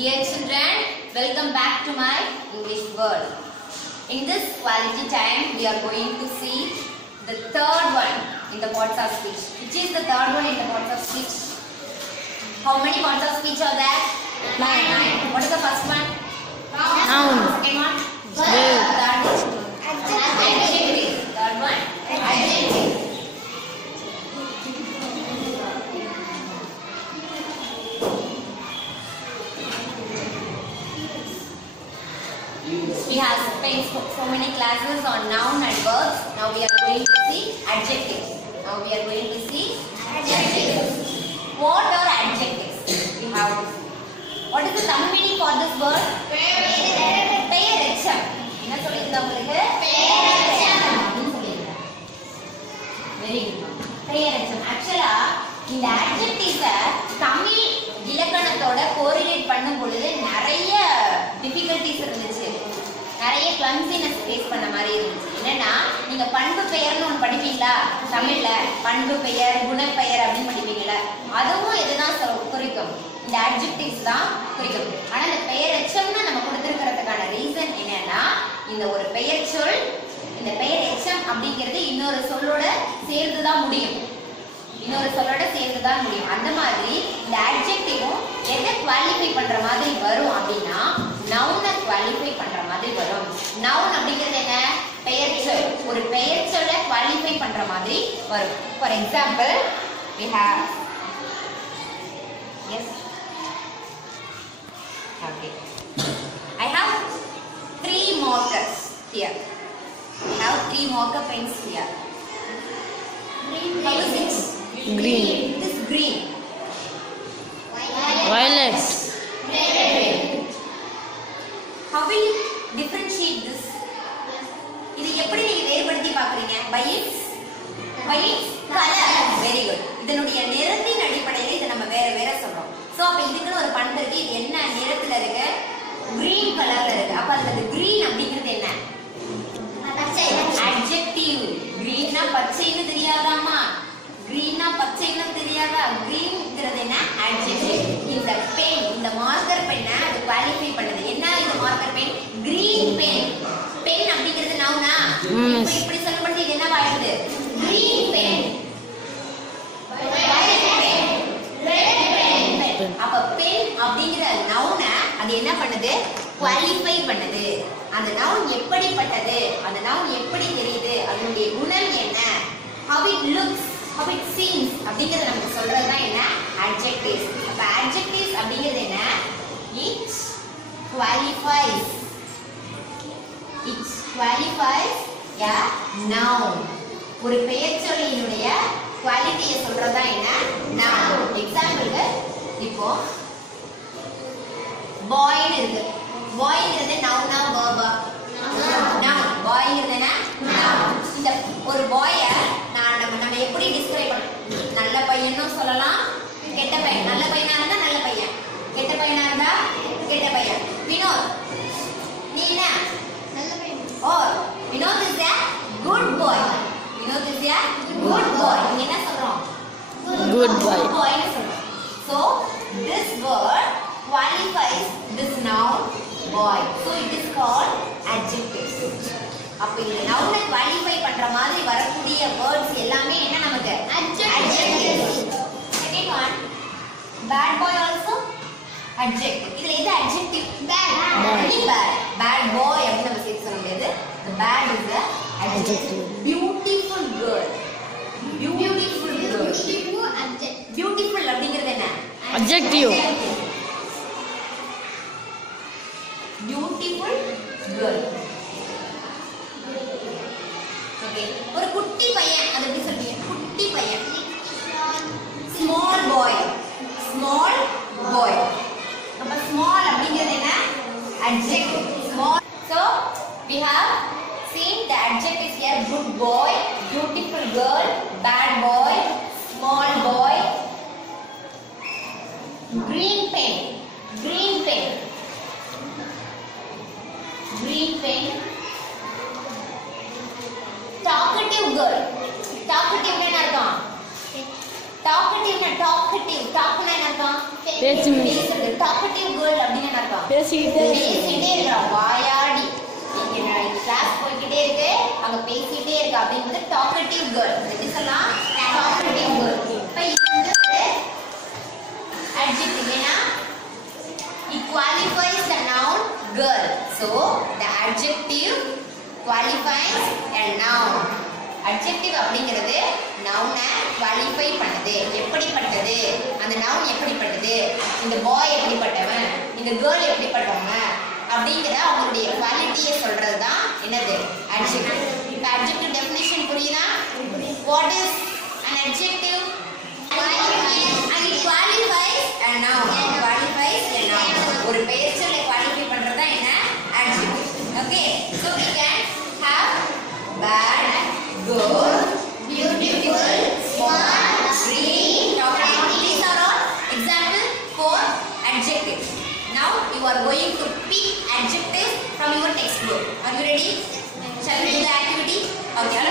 Dear children, welcome back to my English word. In this quality time, we are going to see the third one in the parts of speech. Which is the third one in the parts of speech? How many parts of speech are there? 9. What is the first one? Noun. Second one? Verb. Third one? Adjective. Third one? Adjective. We have spent so many classes on noun and verbs. Now we are going to see adjectives. What are adjectives? We have to see. What is the Tamil meaning for this word? பெயரெச்சம். என்ன சொல்லிருந்தா உங்களுக்கு? பெயரெச்சம் அப்படின்னு சொல்லிருந்தா. Very good. பெயரெச்சம். Actually இந்த adjectives Tamil இலக்கணத்தோட correlate பண்ணும் பொழுது நிறைய difficulties இருந்துச்சு, நிறைய கிளம்சினஸ் face பண்ண மாதிரி இருந்துச்சு. என்னன்னா நீங்க பண்பு பெயர்னு ஒன்று படிப்பீங்களா தமிழ்ல, பண்பு பெயர் குணப்பெயர் அப்படின்னு படிப்பீங்களா, அதுவும் எதுதான் குறிக்கும்? இந்த அட்ஜெக்டிவ்ஸ் தான் குறிக்கும். ஆனா இந்த பெயரெச்சம்னு நம்ம கொடுத்துருக்கிறதுக்கான ரீசன் என்னன்னா, இந்த ஒரு பெயர் சொல், இந்த பெயர் எச்சம் அப்படிங்கிறது இன்னொரு சொல்லோட சேர்ந்துதான் முடியும், அந்த மாதிரி இந்த அட்ஜெக்டிவும் எதை குவாலிஃபை பண்ற மாதிரி வரும் அப்படின்னா நவுனை குவாலிஃபை பண்ற மாதிரி வரும். நவுன் அப்படிங்கிறது என்ன? பெயர்ச்சொல். ஒரு பெயர்ச்சொல்லை குவாலிஃபை பண்ற மாதிரி வரும். For example we have yes okay I have 3 markers here. I have 3 marker pens here. How is it? Green. It is green. Violet. Red. How will you differentiate this? இது எப்படி நீங்க வேறுபடுத்தி பார்க்கறீங்க? By its color. Very good. இதனுடைய நிறத்தின் அடிப்படையில் இத நம்ம வேற சொல்றோம். சோ அப்ப இதுக்குன்னு ஒரு பண்பு இருக்கு. இது என்ன நிறத்துல இருக்கு? green கலர்ல இருக்கு. அப்ப அந்த green அப்படிங்கிறது என்ன? adjective. greenனா பச்சைன்னு தெரியாதாமா? greenனா பச்சைன்னு தெரியாதா? greenங்கிறது என்ன? adjective. இந்த பென், இந்த மார்க்கர் பென்னை அது குவாலிஃபை பண்ணுது. என்ன இது marker pen? green pen. Pen அப்படிங்கிறது நவுனா? இப்போ இப்படி சொல்லப்படுது, இது என்ன ஆயிடுது? green pen. violet pen. red pen. அப்ப பென் அப்படிங்கிற நவுனை அது என்ன பண்ணுது? குவாலிஃபை பண்ணுது. அந்த நவுன் எப்படிப்பட்டது, அந்த நவுன் எப்படி தெரியுது, அதனுடைய குணம் என்ன, how it looks, how it seems அப்படிங்கறது நமக்கு சொல்றது தான் என்ன? adjectives. அப்ப adjectives அப்படிங்கிறது என்ன? it qualifies a noun. ஒரு பெயர்ச்சொல்லினுடைய குவாலிட்டியை சொல்றது தான் என்ன? noun. எக்ஸாம்பிளுக்கு இப்போ boyன்னு இருக்கு. boyங்கிறது நவுனா verb-ஆ? noun. boyங்கிறது என்ன? noun. இந்த ஒரு boy-ய நம்ம எப்படி டிஸ்கிரைப் பண்ண? நல்ல பையனும் சொல்லலாம், கெட்ட பையன். நல்ல பையனா இருந்தா நல்ல பையன், கெட்ட பையனா இருந்தா கெட்ட பையன். வினோத், நீ என்ன? நல்ல பையன். Oh, Vinod is a good boy. Vinod is a good boy. நீ என்ன சொல்றோம்? Good boy. ன்னு சொல்றோம். So this word qualifies this noun boy. So it is called adjective. அப்ப இந்த நவுனை குவாலிஃபை பண்ற மாதிரி வரக்கூடிய வேர்ட்ஸ் எல்லாமே என்ன நமக்கு? adjectives. Second one, bad boy also adjective. இதுல எது adjective? bad. bad boy அப்படி நம்ம சேர்த்து சொல்ல முடியாது. the bad is the adjective. beautiful girl. beautiful அப்படிங்கிறது என்ன? Adjective. beautiful girl. ஓகே, ஒரு குட்டி பையன், அது எப்படி சொல்றீங்க? குட்டி பையன். small boy. அப்ப small அப்படிங்கிறது என்ன? adjective. small. So we have seen the adjectives here: good boy, beautiful girl, bad boy, small boy, green pen. talkative girl. talkative என்ன அர்த்தம்? talkative டாக்னா என்ன அர்த்தம்? பேச்சு. talkative girl அப்படினா பேசிக்கிட்டே பேசிட்டே இருக்கா வாயாடி கிளாஸ் போய்கிட்டே இருக்கு அங்க பேசிட்டே இருக்கு அப்படிங்கிறது டாக்கட்டிவ் கேர்ள். எப்படி சொல்லலாம்? Talkative girl. இப்போ இது வந்து adjective ஏனா it qualifies the noun girl. So the adjective qualifies a noun. adjective அப்படிங்கிறது noun-ஐ qualify பண்ணுது. எப்படிப்பட்டது? அந்த noun எப்படிப்பட்டது? இந்த boy எப்படிப்பட்டவன்? இந்த girl எப்படிப்பட்டவங்க? அப்படிங்கற அவங்களுடைய குவாலிட்டியை சொல்றது தான் என்னது? adjective. இப்போ adjective definition புரியுதா? What is an adjective? And it qualifies a noun. Qualifies a noun. ஒரு பெயர்ச்சொல்லை qualify பண்றதா என்ன? adjective. Okay. So we can have bad, good, beautiful, smart, green, talkative. These are all example for adjectives. Now you are going to pick adjectives from your textbook. Are you ready? Shall we do the activity? Okay.